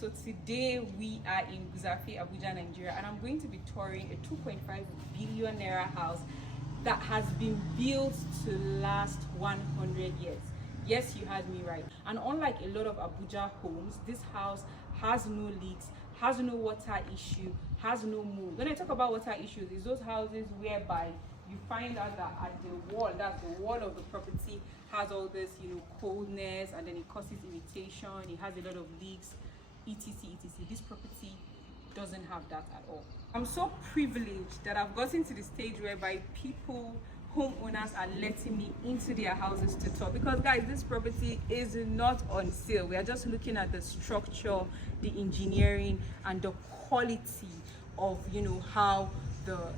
So today we are in Guzafe, Abuja, Nigeria, and I'm going to be touring a 2.5 billion naira house that has been built to last 100 years. Yes, you heard me right. And unlike a lot of Abuja homes, this house has no leaks, has no water issue, has no mold. When I talk about water issues, it's those houses whereby you find out that at the wall, that's the wall of the property, has all this, coldness, and then it causes irritation, it has a lot of leaks, etc, etc. This property doesn't have that at all. I'm so privileged that I've gotten to the stage whereby homeowners are letting me into their houses to tour, because guys, this property is not on sale. We are just looking at the structure, the engineering, and the quality of how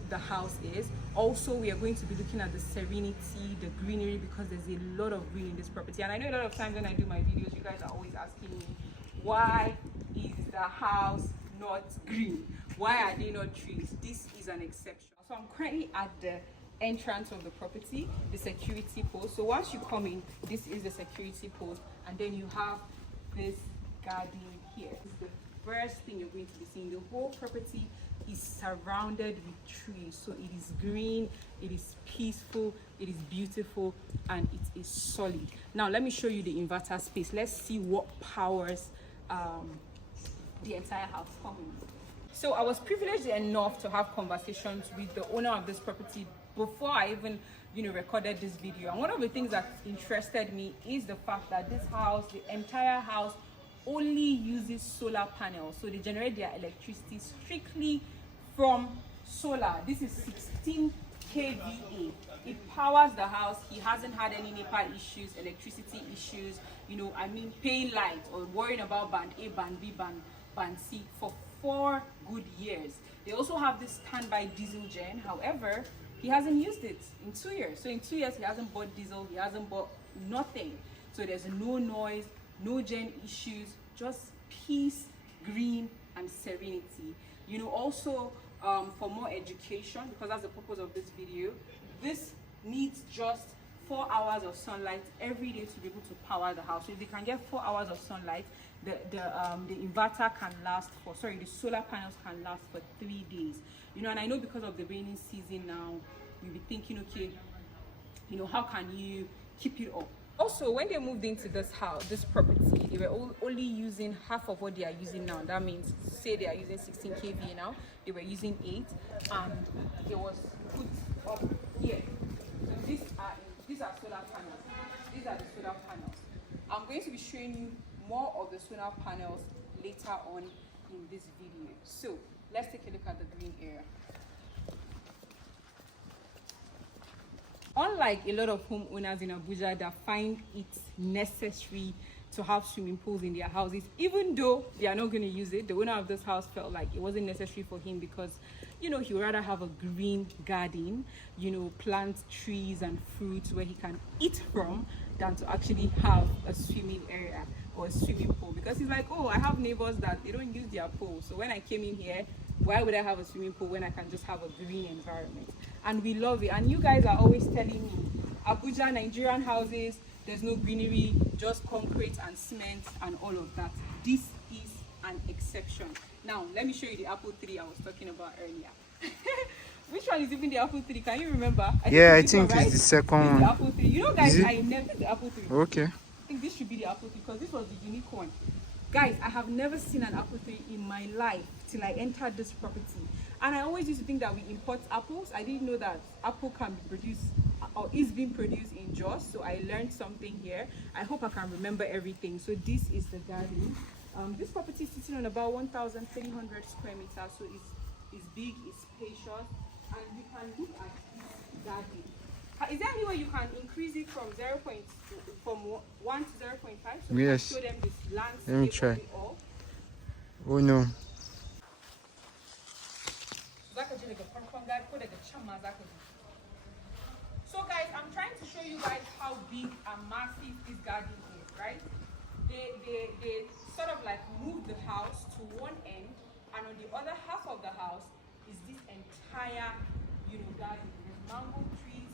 the house is. Also, we are going to be looking at the serenity, the greenery, because there's a lot of green in this property. And I know a lot of times when I do my videos, you guys are always asking me, why is the house not green? Why are there not trees? This is an exception. So I'm currently at the entrance of the property, the security post. So once you come in, this is the security post, and then you have this garden here. This is the first thing you're going to be seeing. The whole property is surrounded with trees, so it is green, it is peaceful, it is beautiful, and it is solid. Now let me show you the inverter space. Let's see what powers the entire house. So I was privileged enough to have conversations with the owner of this property before I even recorded this video, and one of the things that interested me is the fact that this house, the entire house, only uses solar panels. So they generate their electricity strictly from solar. This is 16 kVA. It powers the house. He hasn't had any NEPA issues, electricity issues, paying light or worrying about band A, band B, band C for 4 good years. They also have this standby diesel gen. However, he hasn't used it in 2 years. So in 2 years, he hasn't bought diesel, he hasn't bought nothing. So there's no noise, no gen issues, just peace, green, and serenity. Also for more education, because that's the purpose of this video, this needs just 4 hours of sunlight every day to be able to power the house. So if they can get 4 hours of sunlight, the inverter can last for, the solar panels can last for 3 days. And I know because of the rainy season now, you'll be thinking, okay, how can you keep it up? Also, when they moved into this house, this property, they were only using half of what they are using now. That means, say they are using 16 kVA now, they were using 8, and it was put up here. So these are solar panels. These are the solar panels. I'm going to be showing you more of the solar panels later on in this video. So let's take a look at the green area. Unlike a lot of homeowners in Abuja that find it necessary to have swimming pools in their houses, even though they are not going to use it, the owner of this house felt like it wasn't necessary for him because, he would rather have a green garden, plant trees and fruits where he can eat from than to actually have a swimming area or a swimming pool. Because he's like, oh, I have neighbors that they don't use their pool. So when I came in here, why would I have a swimming pool when I can just have a green environment? And we love it. And you guys are always telling me, Abuja, Nigerian houses, there's no greenery, just concrete and cement and all of that. This is an exception. Now, let me show you the apple tree I was talking about earlier. Which one is even the apple tree? Can you remember? I think it's the second one. The apple tree. Guys, I named it the apple tree. Okay. I think this should be the apple tree because this was the unique one. Guys, I have never seen an apple tree in my life till I entered this property. And I always used to think that we import apples. I didn't know that apple can be produced or is being produced in Jos. So I learned something here. I hope I can remember everything. So this is the garden. This property is sitting on about 1,300 square meters. So it's big, it's spacious. And you can look at this garden. Is there any way you can increase it from 1 to 0.5? So yes. Show them this landscape. Let me try. All. Oh no. So guys, I'm trying to show you guys how big and massive this garden is, right? They sort of like moved the house to one end, and on the other half of the house is this entire garden. There's mango trees,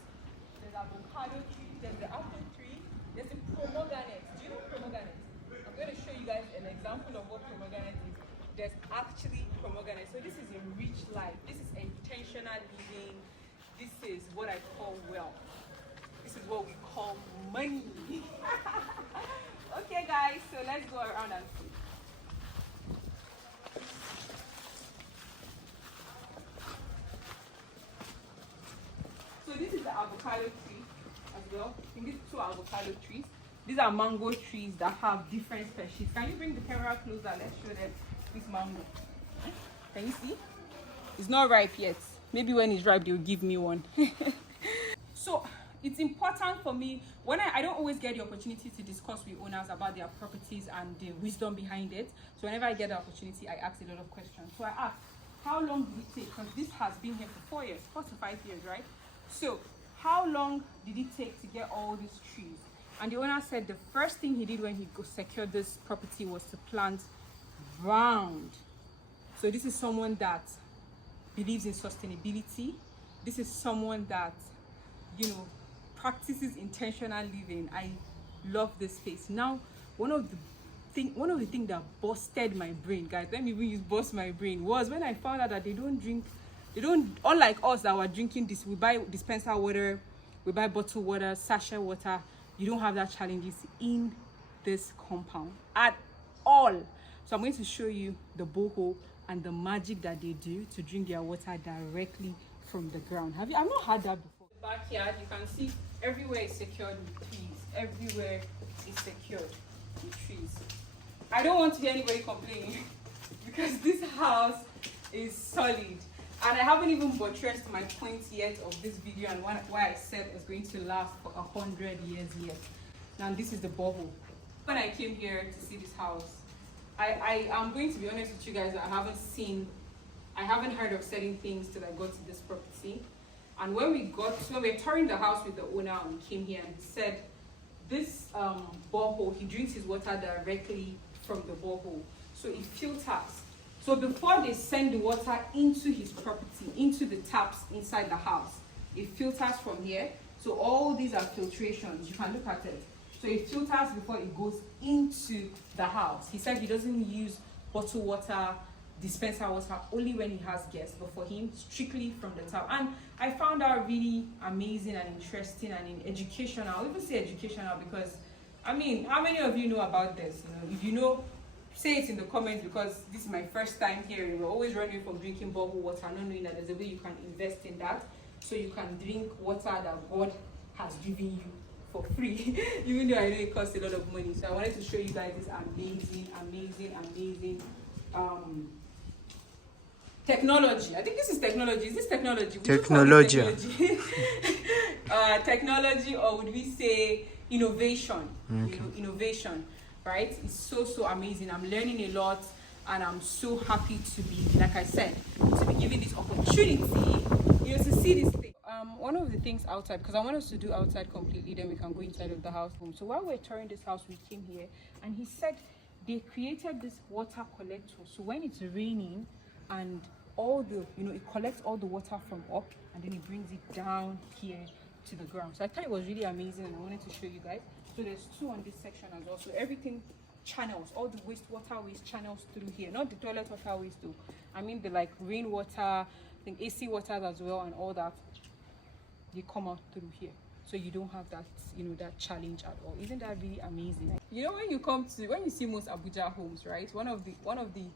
there's avocado tree, there's the apple tree, there's the pomegranate. Do you know pomegranate? I'm going to show you guys an example of what pomegranate is. There's actually pomegranate. So this is a rich life. This is intentional living. This is what I call wealth. This is what we call money. Okay, guys, so let's go around and see. So this is the avocado tree as well. I think these two avocado trees. These are mango trees that have different species. Can you bring the camera closer? Let's show them this mango. Can you see? It's not ripe yet. Maybe when it's ripe, they'll give me one. So it's important for me when I don't always get the opportunity to discuss with owners about their properties and the wisdom behind it. So whenever I get the opportunity, I ask a lot of questions. So I ask, how long did it take? Because this has been here for 4 years, 4 to 5 years, right? So how long did it take to get all these trees? And the owner said the first thing he did when he secured this property was to plant round. So this is someone that believes in sustainability. This is someone that, you know, practices intentional living. I love this space. Now, one of the things that busted my brain, guys, let me even use bust my brain, was when I found out that they don't, unlike us that were drinking this, we buy dispenser water, we buy bottled water, sachet water. You don't have that challenges in this compound at all. So I'm going to show you the borehole and the magic that they do to drink their water directly from the ground. I've not had that before. The backyard, you can see everywhere is secured with trees. Everywhere is secured with trees. I don't want to hear anybody complaining because this house is solid. And I haven't even buttressed my point yet of this video and why I said it's going to last for 100 years yet. Now this is the borehole. When I came here to see this house, I am going to be honest with you guys, I haven't heard of certain things till I got to this property. And when we were touring the house with the owner and came here, and he said this borehole, he drinks his water directly from the borehole. So it filters. So before they send the water into his property, into the taps inside the house, it filters from here. So all these are filtrations. You can look at it. So it filters before it goes into the house. He said he doesn't use bottled water, dispenser water, only when he has guests, but for him, strictly from the tap. And I found out really amazing and interesting and educational. I'll even say educational because, I mean, how many of you know about this? You know, if you know, say it in the comments, because this is my first time here. We're always running from drinking bottled water, not knowing that there's a way you can invest in that, so you can drink water that God has given you for free, even though I know it costs a lot of money. So I wanted to show you guys this amazing technology. I think this is technology. Is this technology? Technology. Technology, or would we say innovation? Okay. You know, innovation. Right? It's so amazing. I'm learning a lot and I'm so happy to be, like I said, to be given this opportunity, you know, to see this thing. One of the things outside, because I want us to do outside completely, then we can go inside of the house room. So while we're touring this house, we came here and he said they created this water collector. So when it's raining and all the, you know, it collects all the water from up and then it brings it down here to the ground. So I thought it was really amazing and I wanted to show you guys. So there's two on this section as well. So everything channels, all the wastewater waste channels through here. Not the toilet water waste though. I mean the like rainwater, I think AC water as well and all that. They come out through here. So you don't have that, you know, that challenge at all. Isn't that really amazing? You know, when you see most Abuja homes, right? One of the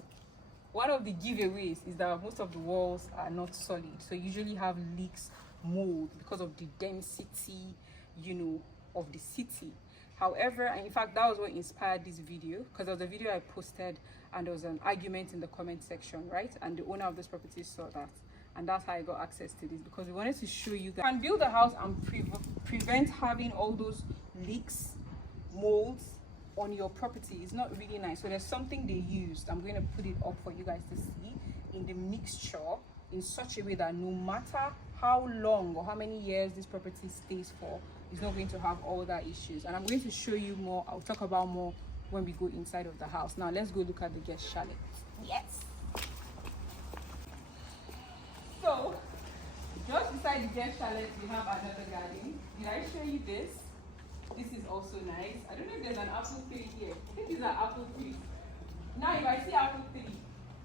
giveaways is that most of the walls are not solid. So you usually have leaks, mold because of the density, you know, of the city. However, and in fact that was what inspired this video, because there was a video I posted and there was an argument in the comment section, right? And the owner of this property saw that, and that's how I got access to this, because we wanted to show you guys. You can build a house and prevent having all those leaks, molds on your property. It's not really nice. So there's something they used, I'm going to put it up for you guys to see, in the mixture in such a way that no matter how long or how many years this property stays for, it's not going to have all that issues. And I'm going to show you more. I'll talk about more when we go inside of the house. Now let's go look at the guest chalet. Yes. So just beside the guest chalet we have another garden. Did I show you this? This is also nice. I don't know if there's an apple tree here. I think these are apple trees. Now if I see apple 3,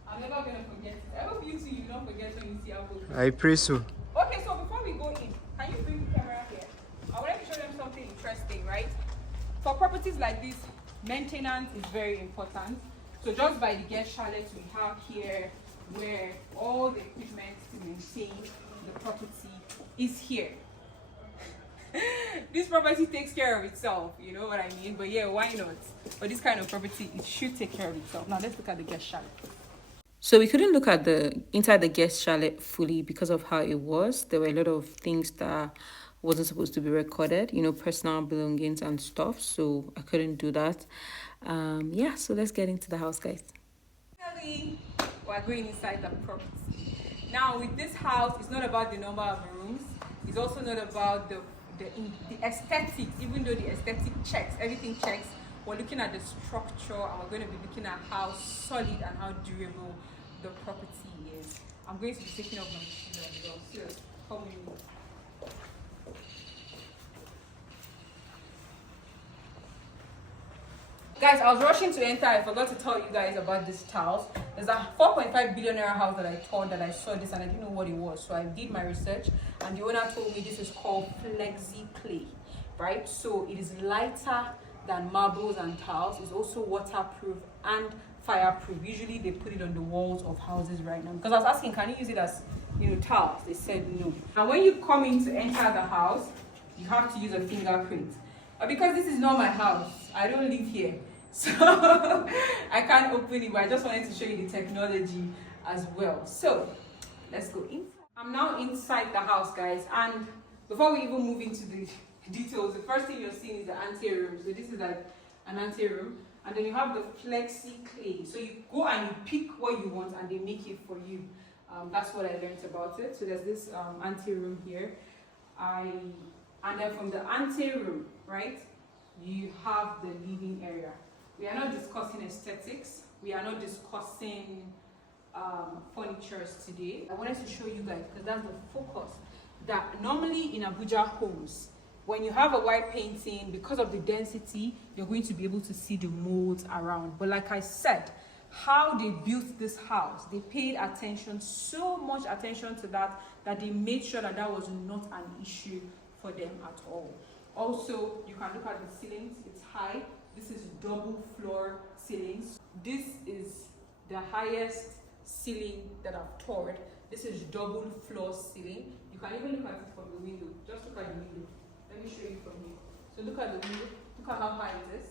I'm never gonna forget it. I hope you two you don't forget when you see apple 3. I pray so. Okay, so before we go in, can you bring the camera here? I wanted to show them something interesting, right? For properties like this, maintenance is very important. So just by the guest chalet we have here, where all the equipment to maintain the property is here. This property takes care of itself, you know what I mean? But yeah, why not? For this kind of property, it should take care of itself. Now let's look at the guest chalet. So we couldn't look at the inside the guest chalet fully because of how it was. There were a lot of things that wasn't supposed to be recorded, you know, personal belongings and stuff. So I couldn't do that. Yeah, so let's get into the house, guys. Finally, we're going inside the property. Now with this house, it's not about the number of rooms. It's also not about the aesthetics, even though the aesthetic checks, everything checks. We're looking at the structure and we're going to be looking at how solid and how durable the property is. I'm going to be taking off my shoes as well, so come with me. Guys, I was rushing to enter. I forgot to tell you guys about this tiles. There's a 4.5 billion naira house that I thought that I saw this and I didn't know what it was. So I did my research and the owner told me this is called flexi clay, right? So it is lighter than marbles and tiles. It's also waterproof and fireproof. Usually they put it on the walls of houses right now. Because I was asking, can you use it as, you know, tiles? They said no. And when you come in to enter the house, you have to use a fingerprint. But because this is not my house, I don't live here. So I can't open it, but I just wanted to show you the technology as well. So let's go in. I'm now inside the house, guys. And before we even move into the details, the first thing you're seeing is the anteroom. So this is like an anteroom. And then you have the flexi clay. So you go and you pick what you want and they make it for you. That's what I learned about it. So there's this anteroom here. And then from the anteroom, right, you have the living area. We are not discussing aesthetics. We are not discussing furnitures today. I wanted to show you guys, because that's the focus, that normally in Abuja homes, when you have a white painting, because of the density, you're going to be able to see the molds around. But like I said, how they built this house, they paid attention, so much attention to that, that they made sure that that was not an issue for them at all. Also, you can look at the ceilings. It's high. This is double floor ceilings. This is the highest ceiling that I've toured. This is double floor ceiling. You can even look at it from the window. Just look at the window. Let me show you from here. So look at the window. Look at how high it is.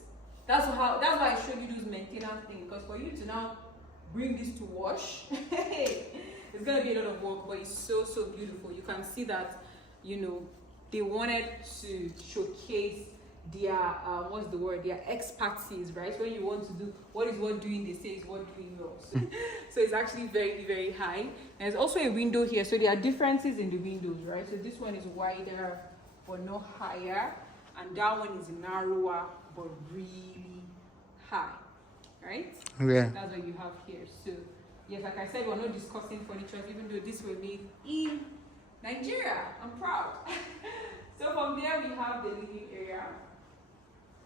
That's why I showed you those maintenance things, because for you to now bring this to wash, it's gonna be a lot of work, but it's so beautiful. You can see that, you know, they wanted to showcase their what's the word, their expertise, right? When you want to do what is what doing, they say is what doing well. So it's actually very high. There's also a window here, so there are differences in the windows, right? So this one is wider but not higher, and that one is narrower but really high, right? Yeah. That's what you have here. So yes, like I said, we're not discussing furniture, even though this were made in Nigeria. I'm proud. So from there we have the living area.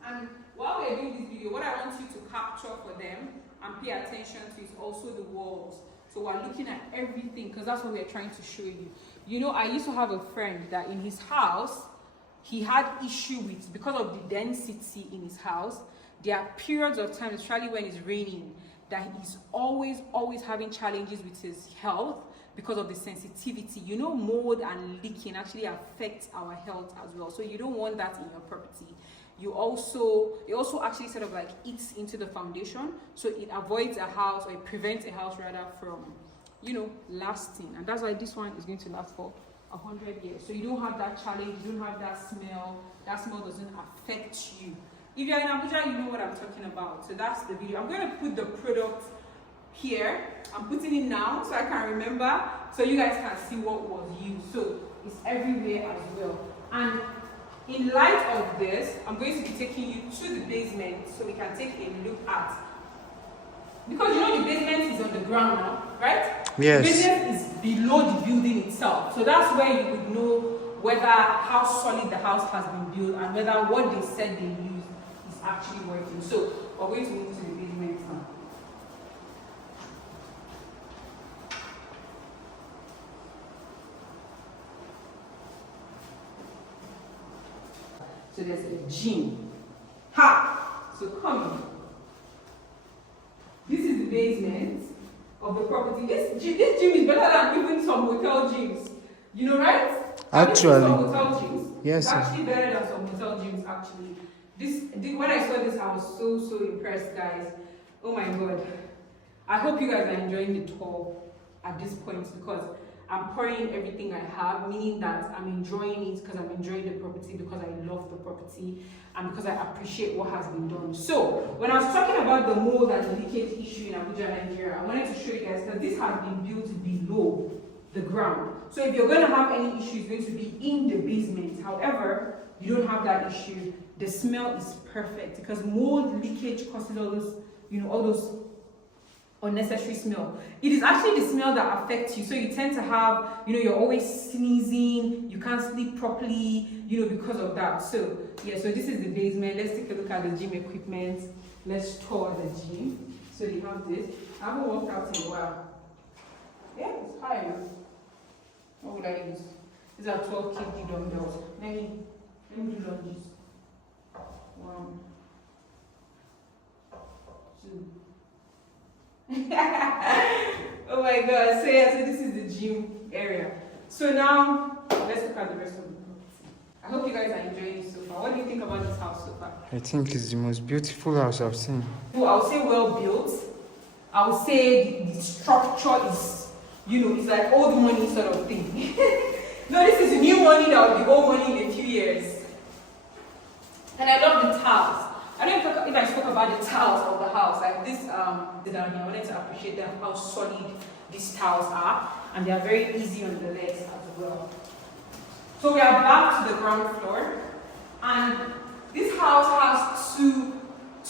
And while we're doing this video, what I want you to capture for them and pay attention to is also the walls. So we're looking at everything, because that's what we're trying to show you. You know, I used to have a friend that in his house, he had issue with, because of the density in his house, there are periods of time, especially when it's raining, that he's always having challenges with his health because of the sensitivity. You know, mold and leaking actually affects our health as well. So you don't want that in your property. It also actually sort of like eats into the foundation, so it avoids a house, or it prevents a house rather from, you know, lasting. And that's why this one is going to last for 100 years. So you don't have that challenge, you don't have that smell. That smell doesn't affect you. If you're in Abuja, you know what I'm talking about. So that's the video. I'm going to put the product here. I'm putting it now so I can remember, so you guys can see what was used. So it's everywhere as well. And in light of this, I'm going to be taking you to the basement so we can take a look at, because you know the basement is on the ground now, right? Yes. The basement is below the building itself. So that's where you would know whether how solid the house has been built and whether what they said they used is actually working. So we're going to move to the basement now. So there's a gym. Ha! So come in. This is the basement of the property. This gym is better than even some hotel gyms. You know, right? Actually, some hotel gyms. yes. It's actually better than some hotel gyms. Actually, when I saw this, I was so impressed, guys. Oh my god! I hope you guys are enjoying the tour at this point because I'm pouring everything I have, meaning that I'm enjoying it because I'm enjoying the property, because I love the property, and because I appreciate what has been done. So, when I was talking about the mold and the leakage issue in Abuja, Nigeria, I wanted to show you guys that this has been built below the ground. So if you're going to have any issue, it's going to be in the basement. However, you don't have that issue. The smell is perfect because mold leakage causes all those, all those unnecessary smell. It is actually the smell that affects you. So you tend to have, you're always sneezing, you can't sleep properly, because of that. So yeah, so this is the basement. Let's take a look at the gym equipment. Let's tour the gym. So they have this. I haven't walked out in a while. Yeah, it's high enough. What would I use? These are 12 kg dumbbells. Let me do lunges. 1, 2. Oh my god. So yeah, so this is the gym area. So now let's look at the rest of the property. I hope you guys are enjoying it so far. What do you think about this house so far? I think it's the most beautiful house I've seen. Well, I would say well built. I would say the structure is, it's like old money sort of thing. No, this is new money that will be old money in a few years. And I love the tiles. I don't know if I spoke about the tiles of the house, like this down here. I wanted to appreciate them, how solid these tiles are, and they are very easy on the legs as well. So we are back to the ground floor, and this house has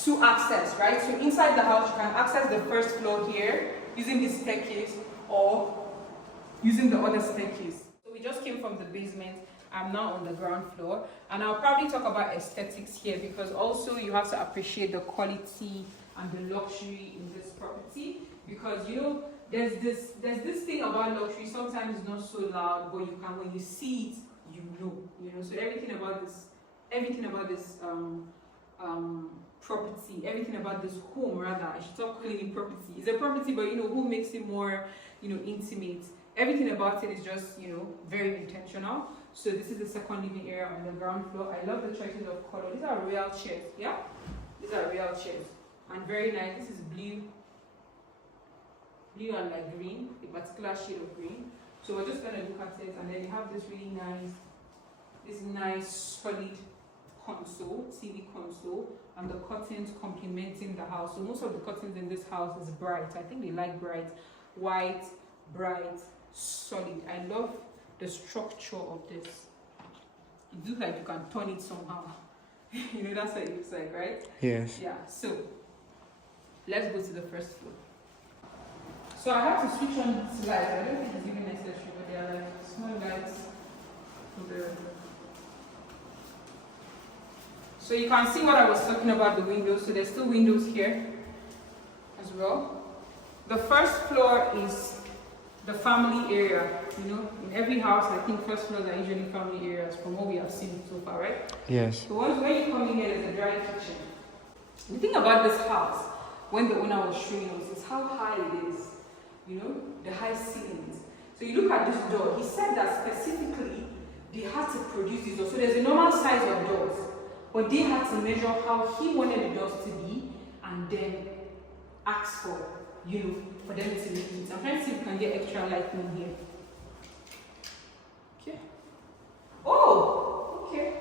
two access, right? So inside the house, you can access the first floor here using this staircase or using the other staircase. So we just came from the basement. I'm now on the ground floor, and I'll probably talk about aesthetics here because also you have to appreciate the quality and the luxury in this property because there's this thing about luxury. Sometimes it's not so loud, but when you see it, So everything about this property, everything about this home rather, I should stop calling it property. It's a property, but who makes it more intimate. Everything about it is just very intentional. So this is the second living area on the ground floor. I love the choices of color. These are royal chairs, yeah? These are royal chairs. And very nice. This is blue and like green, a particular shade of green. So we're just gonna look at it, and then you have this really nice solid console, TV console, and the curtains complementing the house. So most of the curtains in this house is bright. I think they like bright, white, bright, solid. I love the structure of this. It looks like you can turn it somehow. That's what it looks like, right? Yes. Yeah, so let's go to the first floor. So I have to switch on lights. I don't think it's even necessary, but they are like small lights. So you can see what I was talking about, the windows. So there's still windows here as well. The first floor is the family area. In every house, I think first floors are usually family areas from what we have seen so far, right? Yes. So when you come in here, there's a dry kitchen. The thing about this house, when the owner was showing us, is how high it is. The high ceilings. So you look at this door. He said that specifically they had to produce this door. So there's a normal size of doors, but they had to measure how he wanted the doors to be, and then ask for for them to make it. I'm trying to see if we can get extra lighting here. Okay. Oh, okay.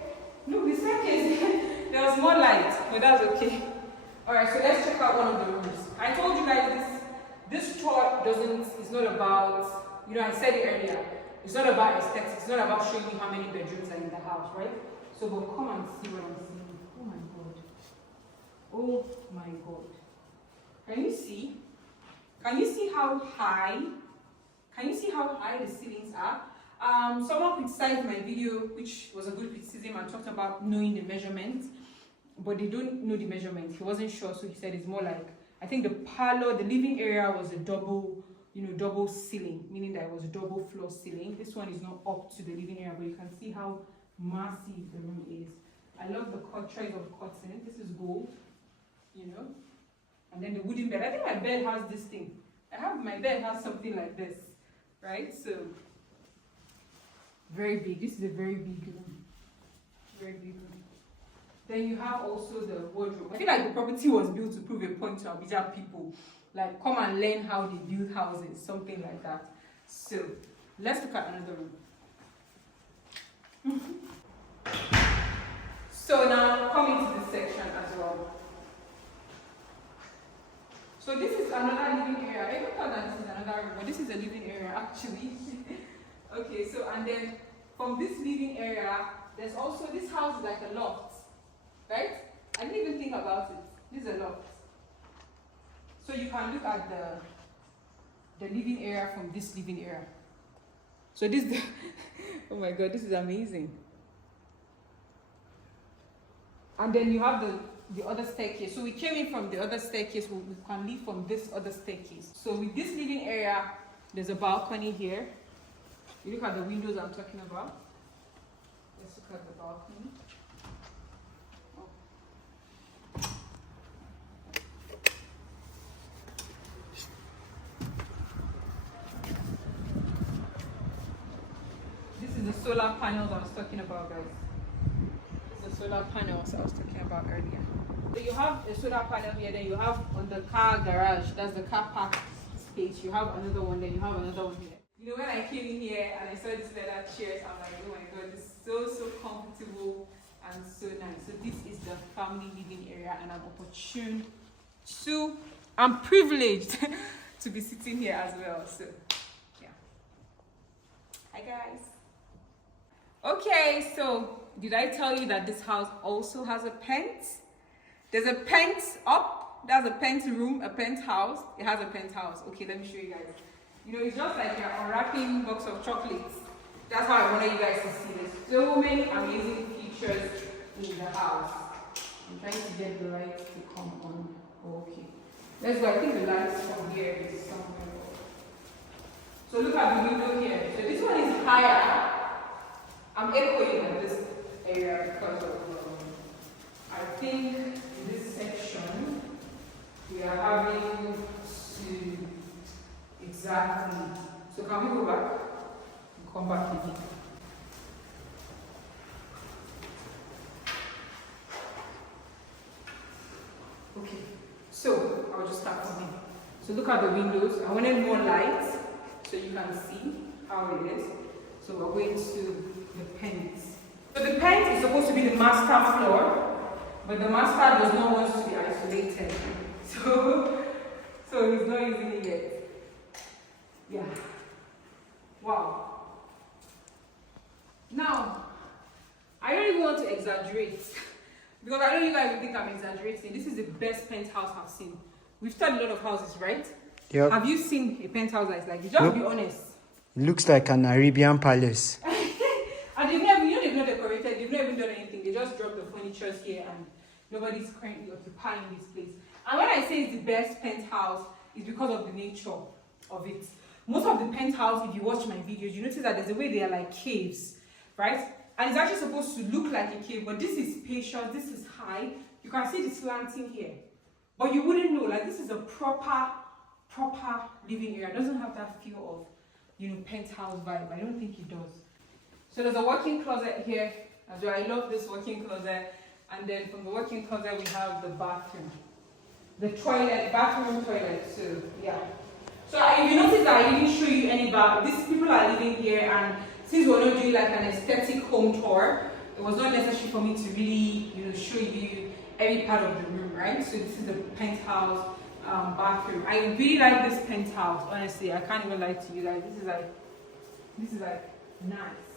Look, the staircase, there was more light, but that's okay. Alright, so let's check out one of the rooms. I told you guys this tour it's not about, I said it earlier, it's not about aesthetics, it's not about showing you how many bedrooms are in the house, right? So, but come and see what I'm seeing. Oh my god. Oh my god. Can you see? Can you see how high the ceilings are? Someone criticized my video, which was a good criticism, and talked about knowing the measurement, but they don't know the measurement. He wasn't sure, so he said it's more like, I think the living area was a double ceiling, meaning that it was a double floor ceiling. This one is not up to the living area, but you can see how massive the room is. I love the choice of cotton. This is gold, you know. And then the wooden bed. I think my bed has this thing. My bed has something like this, right? So, very big. This is a very big room. Very big room. Then you have also the wardrobe. I feel like the property was built to prove a point to Abuja people. Like, come and learn how they build houses, something like that. So, let's look at another room. So now, coming to this section as well. So this is another living area. I even thought that this is another room, but this is a living area actually. Okay, so and then from this living area, there's also, this house is like a loft, right? I didn't even think about it. This is a loft. So you can look at the living area from this living area. So this, oh my God, this is amazing. And then you have the other staircase. So we came in from the other staircase. We can leave from this other staircase. So with this living area, there's a balcony here. You look at the windows I'm talking about. Let's look at the balcony. Oh. This is the solar panels I was talking about, guys. Solar panels I was talking about earlier. So you have a solar panel here, then you have on the car garage, that's the car park space. You have another one, then you have another one here. You know, when I came in here and I saw this leather chairs, I'm like, oh my God, this is so comfortable and so nice. So this is the family living area, and I'm privileged to be sitting here as well. So yeah. Hi guys. Okay, so did I tell you that this house also has a pent? There's a pent up, there's a pent room, a penthouse. It has a penthouse. Okay, let me show you guys. You know, it's just like you're unwrapping a box of chocolates. That's how I wanted you guys to see this. So many amazing features in the house. I'm trying to get the lights to come on. Okay. Let's go. I think the lights from here is somewhere. So look at the window here. So this one is higher. I'm echoing at this area because of, I think in this section, we are having to exactly, so can we go back and come back again? Okay, so I'll just start from here. So look at the windows. I wanted more lights so you can see how it is. So we're going to the pens. So the pens is supposed to be the master floor, but the master does not want to be isolated. So he's not using it yet. Yeah. Wow. Now, I don't even want to exaggerate because I know you guys will think I'm exaggerating. This is the best penthouse I've seen. We've toured a lot of houses, right? Yep. Have you seen a penthouse that's like this? Just be honest. It looks like an Arabian palace. And they've not decorated, they've not even done anything. They just dropped the furniture here and nobody's currently occupying this place. And when I say it's the best penthouse, it's because of the nature of it. Most of the penthouse, if you watch my videos, you notice that there's a way they are like caves, right? And it's actually supposed to look like a cave, but this is spacious, this is high. You can see the slanting here. But you wouldn't know, like this is a proper living area. It doesn't have that feel of, penthouse vibe. I don't think it does. So there's a walk-in closet here as well. I love this walk-in closet. And then from the walk-in closet, we have the bathroom. The toilet, bathroom toilet, so yeah. So if you notice that I didn't show you any bath, these people are living here, and since we're not doing like an aesthetic home tour, it was not necessary for me to really, show you every part of the room, right? So this is the penthouse bathroom. I really like this penthouse, honestly. I can't even lie to you guys. This is like nice.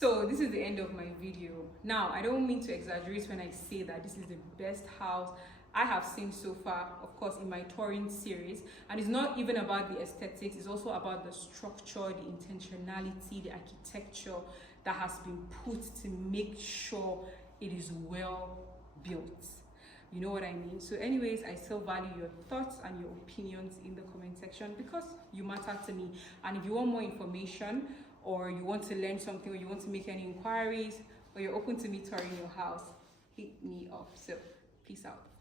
So this is the end of my video. Now, I don't mean to exaggerate when I say that this is the best house I have seen so far, of course, in my touring series. And it's not even about the aesthetics, it's also about the structure, the intentionality, the architecture that has been put to make sure it is well built. You know what I mean? So anyways, I still value your thoughts and your opinions in the comment section because you matter to me. And if you want more information, or you want to learn something, or you want to make any inquiries, or you're open to me touring your house, hit me up. So peace out.